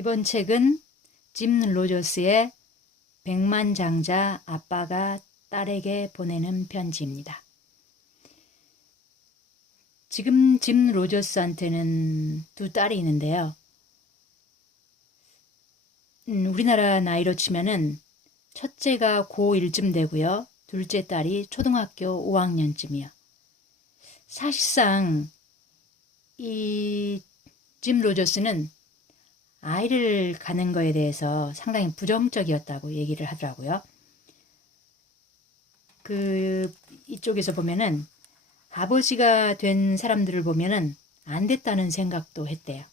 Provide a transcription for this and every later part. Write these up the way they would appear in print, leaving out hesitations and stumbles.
이번 책은 짐 로저스의 백만장자 아빠가 딸에게 보내는 편지입니다. 지금 짐 로저스한테는 두 딸이 있는데요. 우리나라 나이로 치면은 첫째가 고1쯤 되고요. 둘째 딸이 초등학교 5학년쯤이요. 사실상 이 짐 로저스는 아이를 가는 거에 대해서 상당히 부정적이었다고 얘기를 하더라고요. 이쪽에서 보면은 아버지가 된 사람들을 보면은 안 됐다는 생각도 했대요.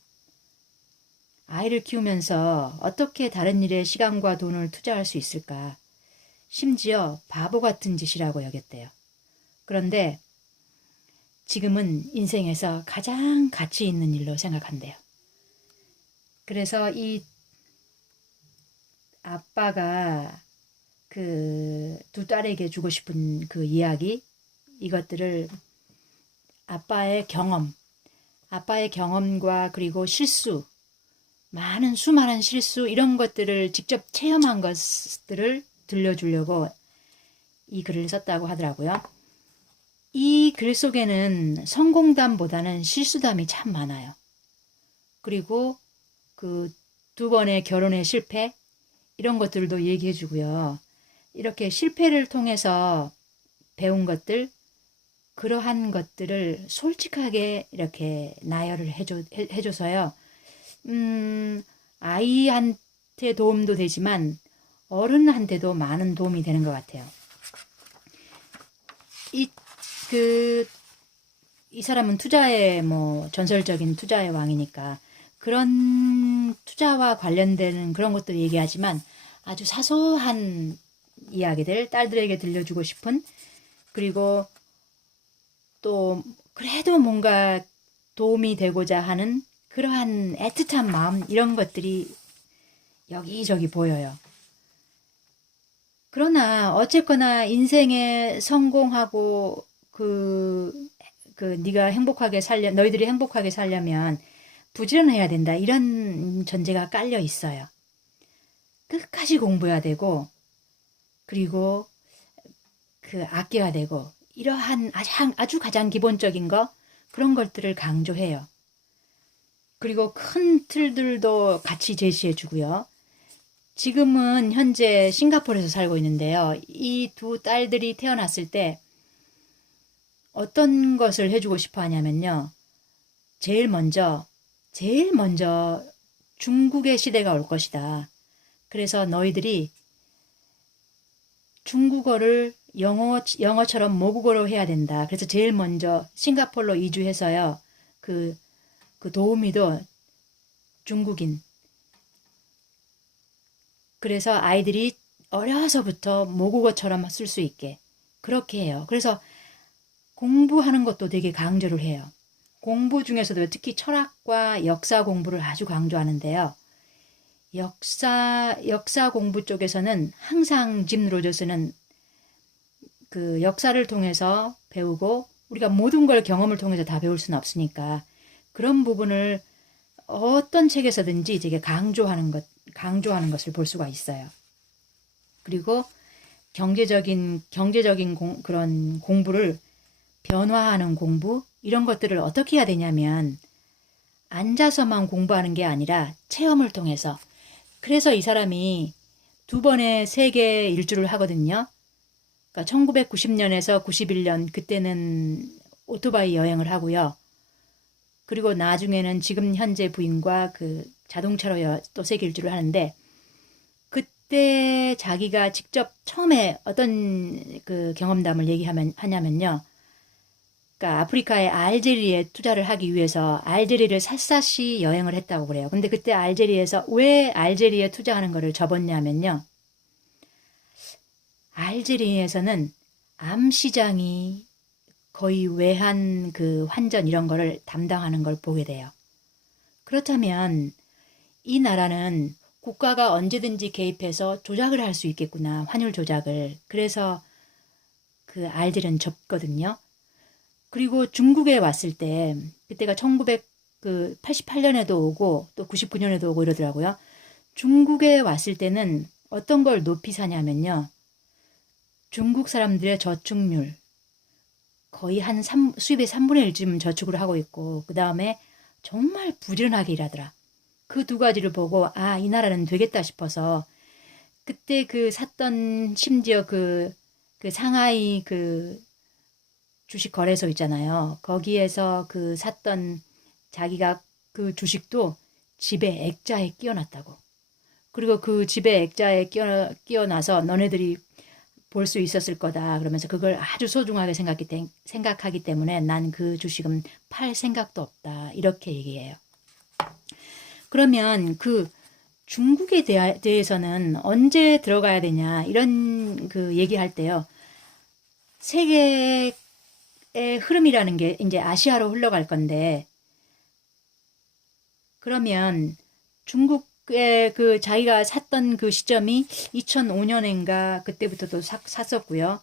아이를 키우면서 어떻게 다른 일에 시간과 돈을 투자할 수 있을까? 심지어 바보 같은 짓이라고 여겼대요. 그런데 지금은 인생에서 가장 가치 있는 일로 생각한대요. 그래서 이 아빠가 그 두 딸에게 주고 싶은 그 이야기, 이것들을 아빠의 경험과 그리고 실수, 수많은 실수, 이런 것들을 직접 체험한 것들을 들려주려고 이 글을 썼다고 하더라고요. 이 글 속에는 성공담보다는 실수담이 참 많아요. 그리고 그 두 번의 결혼의 실패, 이런 것들도 얘기해 주고요. 이렇게 실패를 통해서 배운 것들, 그러한 것들을 솔직하게 이렇게 나열을 해줘서요. 아이한테 도움도 되지만 어른한테도 많은 도움이 되는 것 같아요. 이 사람은 투자의 전설적인 투자의 왕이니까 그런 투자와 관련되는 그런 것도 얘기하지만 아주 사소한 이야기들, 딸들에게 들려주고 싶은, 그리고 또 그래도 뭔가 도움이 되고자 하는 그러한 애틋한 마음, 이런 것들이 여기저기 보여요. 그러나 어쨌거나 인생에 성공하고 너희들이 행복하게 살려면 부지런해야 된다, 이런 전제가 깔려 있어요. 끝까지 공부해야 되고, 그리고 아껴야 되고, 이러한 아주 가장 기본적인 그런 것들을 강조해요. 그리고 큰 틀들도 같이 제시해 주고요. 지금은 현재 싱가포르에서 살고 있는데요. 이 두 딸들이 태어났을 때 어떤 것을 해주고 싶어 하냐면요. 제일 먼저 중국의 시대가 올 것이다. 그래서 너희들이 중국어를 영어처럼 모국어로 해야 된다. 그래서 제일 먼저 싱가포르로 이주해서요. 그 도우미도 중국인. 그래서 아이들이 어려서부터 모국어처럼 쓸 수 있게 그렇게 해요. 그래서 공부하는 것도 되게 강조를 해요. 공부 중에서도 특히 철학과 역사 공부를 아주 강조하는데요. 역사 공부 쪽에서는 항상 짐 로저스는 그 역사를 통해서 배우고, 우리가 모든 걸 경험을 통해서 다 배울 수는 없으니까 그런 부분을 어떤 책에서든지 되게 강조하는 것을 볼 수가 있어요. 그리고 경제적인 그런 공부를 변화하는 공부, 이런 것들을 어떻게 해야 되냐면 앉아서만 공부하는 게 아니라 체험을 통해서. 그래서 이 사람이 두 번의 세계 일주를 하거든요. 그러니까 1990년에서 91년, 그때는 오토바이 여행을 하고요. 그리고 나중에는 지금 현재 부인과 자동차로 또 세계 일주를 하는데, 그때 자기가 직접 처음에 어떤 경험담을 하냐면요. 그러니까 아프리카의 알제리에 투자를 하기 위해서 알제리를 샅샅이 여행을 했다고 그래요. 근데 그때 알제리에서 왜 알제리에 투자하는 거를 접었냐면요. 알제리에서는 암시장이 거의 외환 환전 이런 거를 담당하는 걸 보게 돼요. 그렇다면 이 나라는 국가가 언제든지 개입해서 조작을 할 수 있겠구나, 환율 조작을. 그래서 알제리는 접거든요. 그리고 중국에 왔을 때, 그때가 그 88년에도 오고 또 99년에도 오고 이러더라고요. 중국에 왔을 때는 어떤 걸 높이 사냐면요. 중국 사람들의 저축률 거의 수입의 3분의 1쯤 저축을 하고 있고 그 다음에 정말 부지런하게 일하더라. 그 두 가지를 보고 아, 이 나라는 되겠다 싶어서 그때 그 샀던 심지어 그 상하이 그 주식 거래소 있잖아요. 거기에서 그 샀던 자기가 그 주식도 집에 액자에 끼워놨다고. 그리고 그 집에 액자에 끼워놔서 너네들이 볼 수 있었을 거다. 그러면서 그걸 아주 소중하게 생각하기 때문에 난 그 주식은 팔 생각도 없다. 이렇게 얘기해요. 그러면 그 중국에 대해서는 언제 들어가야 되냐 이런 그 얘기할 때요. 세계의 흐름이라는 게 이제 아시아로 흘러갈 건데 그러면 중국의 그 자기가 샀던 그 시점이 2005년인가 그때부터 또 샀었고요.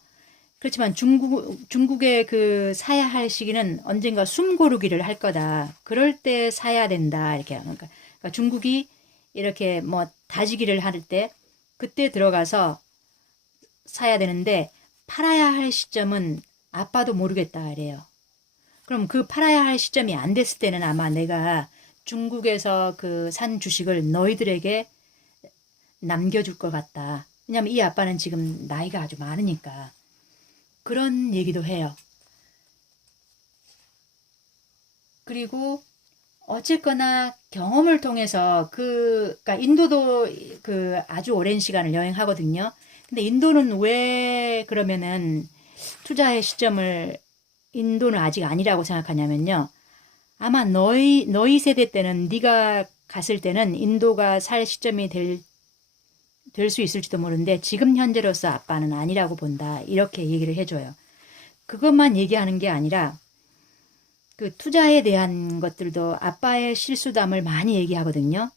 그렇지만 중국의 그 사야 할 시기는 언젠가 숨 고르기를 할 거다. 그럴 때 사야 된다. 이렇게. 그러니까 중국이 이렇게 뭐 다지기를 할 때 그때 들어가서 사야 되는데 팔아야 할 시점은 아빠도 모르겠다. 이래요. 그럼 그 팔아야 할 시점이 안 됐을 때는 아마 내가 중국에서 그 산 주식을 너희들에게 남겨줄 것 같다. 왜냐면 이 아빠는 지금 나이가 아주 많으니까. 그런 얘기도 해요. 그리고 어쨌거나 경험을 통해서 그러니까 인도도 그 아주 오랜 시간을 여행하거든요. 근데 인도는 왜 그러면은 투자의 시점을 인도는 아직 아니라고 생각하냐면요. 아마 너희 세대 때는 네가 갔을 때는 인도가 살 시점이 될 수 있을지도 모르는데 지금 현재로서 아빠는 아니라고 본다. 이렇게 얘기를 해줘요. 그것만 얘기하는 게 아니라 그 투자에 대한 것들도 아빠의 실수담을 많이 얘기하거든요.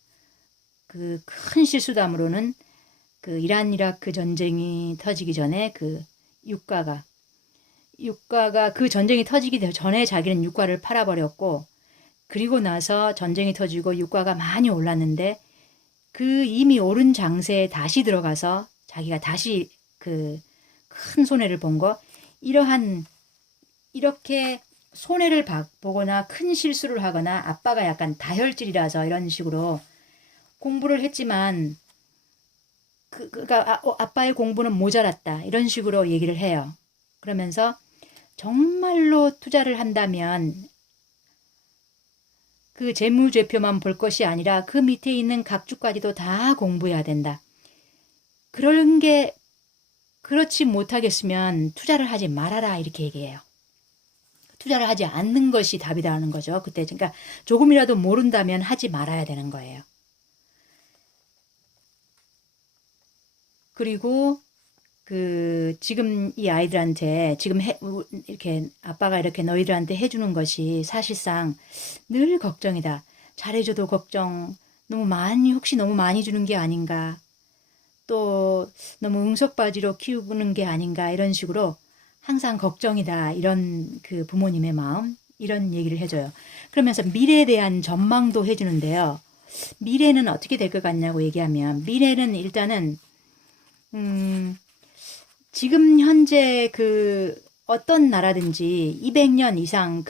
그 큰 실수담으로는 그 이란 이라크 전쟁이 터지기 전에 그 유가가 그 전쟁이 터지기 전에 자기는 유가를 팔아버렸고 그리고 나서 전쟁이 터지고 유가가 많이 올랐는데 그 이미 오른 장세에 다시 들어가서 자기가 다시 그 큰 손해를 본 거 이렇게 손해를 보거나 큰 실수를 하거나 아빠가 약간 다혈질이라서 이런 식으로 공부를 했지만 그러니까 아빠의 공부는 모자랐다 이런 식으로 얘기를 해요. 그러면서 정말로 투자를 한다면 그 재무제표만 볼 것이 아니라 그 밑에 있는 각주까지도 다 공부해야 된다. 그런 게 그렇지 못하겠으면 투자를 하지 말아라 이렇게 얘기해요. 투자를 하지 않는 것이 답이라는 거죠. 그때 그러니까 조금이라도 모른다면 하지 말아야 되는 거예요. 그리고 그 지금 이 아이들한테 지금 이렇게 아빠가 이렇게 너희들한테 해주는 것이 사실상 늘 걱정이다. 잘해줘도 걱정. 혹시 너무 많이 주는 게 아닌가. 또 너무 응석바지로 키우는 게 아닌가 이런 식으로 항상 걱정이다. 이런 그 부모님의 마음 이런 얘기를 해줘요. 그러면서 미래에 대한 전망도 해주는데요. 미래는 어떻게 될 것 같냐고 얘기하면 미래는 일단은 지금 현재 그 어떤 나라든지 200년 이상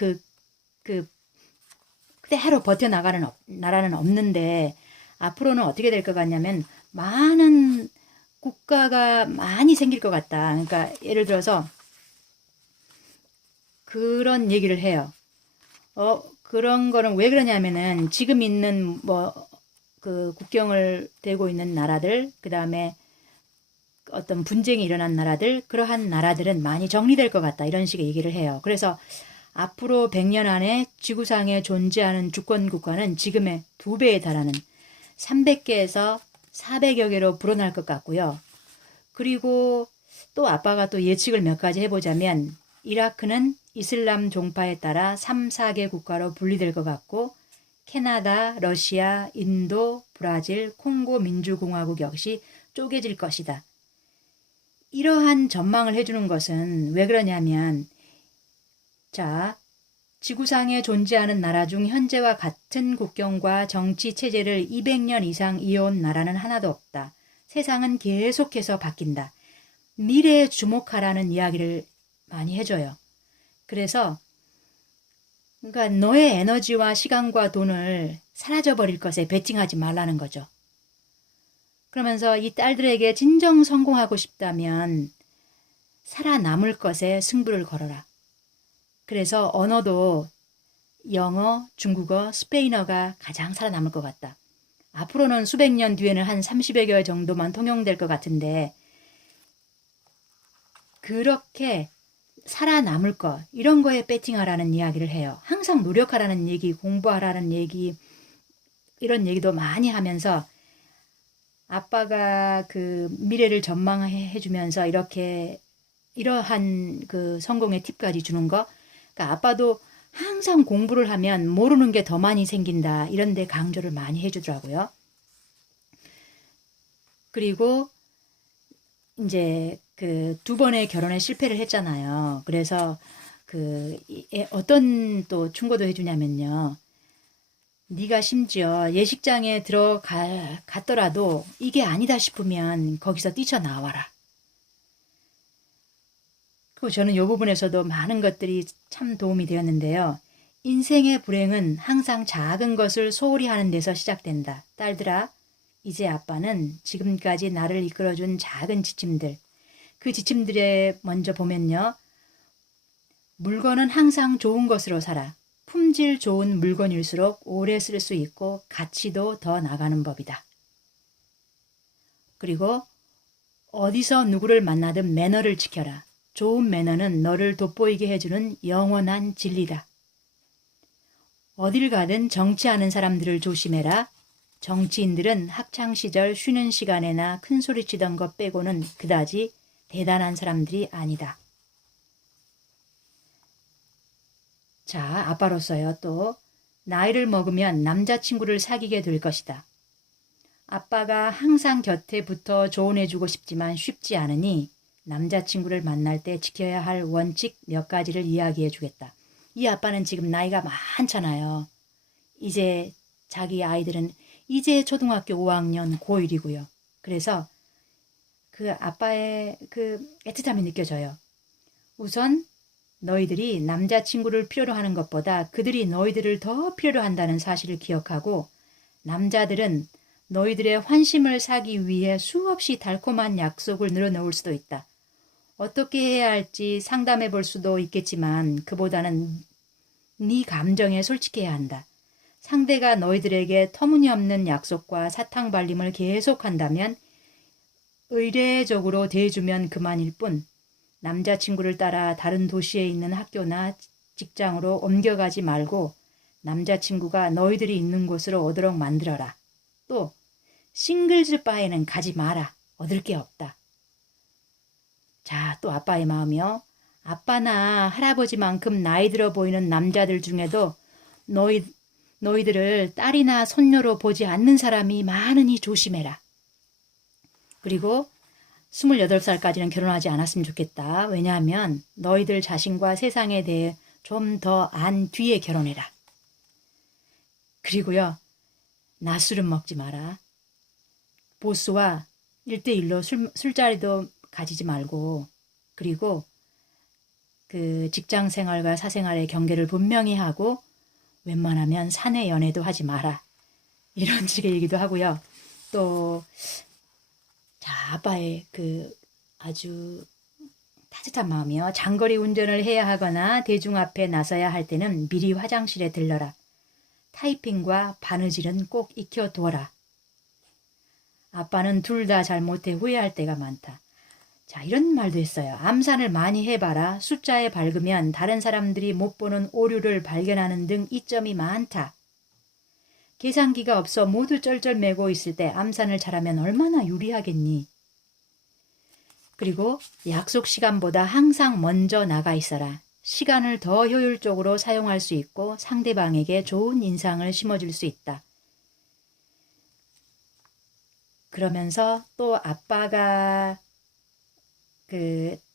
그대로 버텨나가는 나라는 없는데 앞으로는 어떻게 될 것 같냐면 많은 국가가 많이 생길 것 같다. 그러니까 예를 들어서 그런 얘기를 해요. 그런 거는 왜 그러냐면은 지금 있는 그 국경을 대고 있는 나라들, 그 다음에 어떤 분쟁이 일어난 나라들, 그러한 나라들은 많이 정리될 것 같다. 이런 식의 얘기를 해요. 그래서 앞으로 100년 안에 지구상에 존재하는 주권 국가는 지금의 2배에 달하는 300개에서 400여 개로 불어날 것 같고요. 그리고 또 아빠가 또 예측을 몇 가지 해보자면 이라크는 이슬람 종파에 따라 3, 4개 국가로 분리될 것 같고 캐나다, 러시아, 인도, 브라질, 콩고 민주공화국 역시 쪼개질 것이다. 이러한 전망을 해주는 것은 왜 그러냐면 자 지구상에 존재하는 나라 중 현재와 같은 국경과 정치 체제를 200년 이상 이어온 나라는 하나도 없다. 세상은 계속해서 바뀐다. 미래에 주목하라는 이야기를 많이 해줘요. 그래서 그러니까 너의 에너지와 시간과 돈을 사라져버릴 것에 베팅하지 말라는 거죠. 그러면서 이 딸들에게 진정 성공하고 싶다면 살아남을 것에 승부를 걸어라. 그래서 언어도 영어, 중국어, 스페인어가 가장 살아남을 것 같다. 앞으로는 수백 년 뒤에는 한 30여 개 정도만 통용될 것 같은데 그렇게 살아남을 것, 이런 거에 배팅하라는 이야기를 해요. 항상 노력하라는 얘기, 공부하라는 얘기, 이런 얘기도 많이 하면서 아빠가 그 미래를 전망해 주면서 이러한 그 성공의 팁까지 주는 거. 그러니까 아빠도 항상 공부를 하면 모르는 게 더 많이 생긴다. 이런 데 강조를 많이 해주더라고요. 그리고 이제 그 두 번의 결혼에 실패를 했잖아요. 그래서 어떤 또 충고도 해주냐면요. 네가 심지어 예식장에 갔더라도 이게 아니다 싶으면 거기서 뛰쳐나와라. 그리고 저는 이 부분에서도 많은 것들이 참 도움이 되었는데요. 인생의 불행은 항상 작은 것을 소홀히 하는 데서 시작된다. 딸들아, 이제 아빠는 지금까지 나를 이끌어준 작은 지침들, 그 지침들에 먼저 보면요. 물건은 항상 좋은 것으로 살아. 품질 좋은 물건일수록 오래 쓸 수 있고 가치도 더 나가는 법이다. 그리고 어디서 누구를 만나든 매너를 지켜라. 좋은 매너는 너를 돋보이게 해주는 영원한 진리다. 어딜 가든 정치하는 사람들을 조심해라. 정치인들은 학창시절 쉬는 시간에나 큰소리 치던 것 빼고는 그다지 대단한 사람들이 아니다. 자, 아빠로서요. 또 나이를 먹으면 남자친구를 사귀게 될 것이다. 아빠가 항상 곁에 붙어 조언해주고 싶지만 쉽지 않으니 남자친구를 만날 때 지켜야 할 원칙 몇 가지를 이야기해 주겠다. 이 아빠는 지금 나이가 많잖아요. 이제 자기 아이들은 이제 초등학교 5학년 고1이고요. 그래서 그 아빠의 그 애틋함이 느껴져요. 우선 너희들이 남자친구를 필요로 하는 것보다 그들이 너희들을 더 필요로 한다는 사실을 기억하고 남자들은 너희들의 환심을 사기 위해 수없이 달콤한 약속을 늘어놓을 수도 있다. 어떻게 해야 할지 상담해 볼 수도 있겠지만 그보다는 네 감정에 솔직해야 한다. 상대가 너희들에게 터무니없는 약속과 사탕발림을 계속한다면 의례적으로 대해주면 그만일 뿐 남자친구를 따라 다른 도시에 있는 학교나 직장으로 옮겨가지 말고 남자친구가 너희들이 있는 곳으로 오도록 만들어라. 또 싱글즈 바에는 가지 마라. 얻을 게 없다. 자, 또 아빠의 마음이요. 아빠나 할아버지만큼 나이 들어 보이는 남자들 중에도 너희들을 딸이나 손녀로 보지 않는 사람이 많으니 조심해라. 그리고 28살까지는 결혼하지 않았으면 좋겠다. 왜냐하면 너희들 자신과 세상에 대해 좀 더 안 뒤에 결혼해라. 그리고요. 낮술은 먹지 마라. 보스와 1대1로 술자리도 가지지 말고 그리고 그 직장 생활과 사생활의 경계를 분명히 하고 웬만하면 사내 연애도 하지 마라. 이런 식의 얘기도 하고요. 또 자, 아빠의 그 아주 따뜻한 마음이요. 장거리 운전을 해야 하거나 대중 앞에 나서야 할 때는 미리 화장실에 들러라. 타이핑과 바느질은 꼭 익혀두어라. 아빠는 둘 다 잘못해 후회할 때가 많다. 자, 이런 말도 했어요. 암산을 많이 해봐라. 숫자에 밝으면 다른 사람들이 못 보는 오류를 발견하는 등 이점이 많다. 계산기가 없어 모두 쩔쩔매고 있을 때 암산을 잘하면 얼마나 유리하겠니? 그리고 약속 시간보다 항상 먼저 나가 있어라. 시간을 더 효율적으로 사용할 수 있고 상대방에게 좋은 인상을 심어줄 수 있다. 그러면서 또 아빠가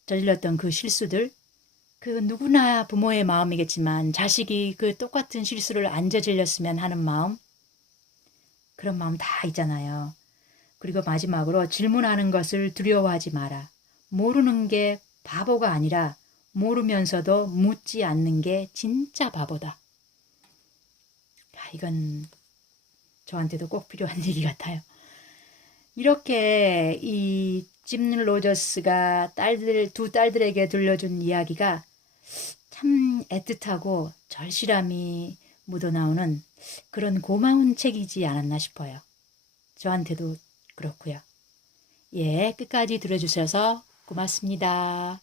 저질렀던 그 실수들, 그 누구나 부모의 마음이겠지만 자식이 그 똑같은 실수를 안 저질렀으면 하는 마음, 그런 마음 다 있잖아요. 그리고 마지막으로 질문하는 것을 두려워하지 마라. 모르는 게 바보가 아니라 모르면서도 묻지 않는 게 진짜 바보다. 이건 저한테도 꼭 필요한 얘기 같아요. 이렇게 이 짐 로저스가 두 딸들에게 들려준 이야기가 참 애틋하고 절실함이 묻어나오는 그런 고마운 책이지 않았나 싶어요. 저한테도 그렇고요. 예, 끝까지 들어주셔서 고맙습니다.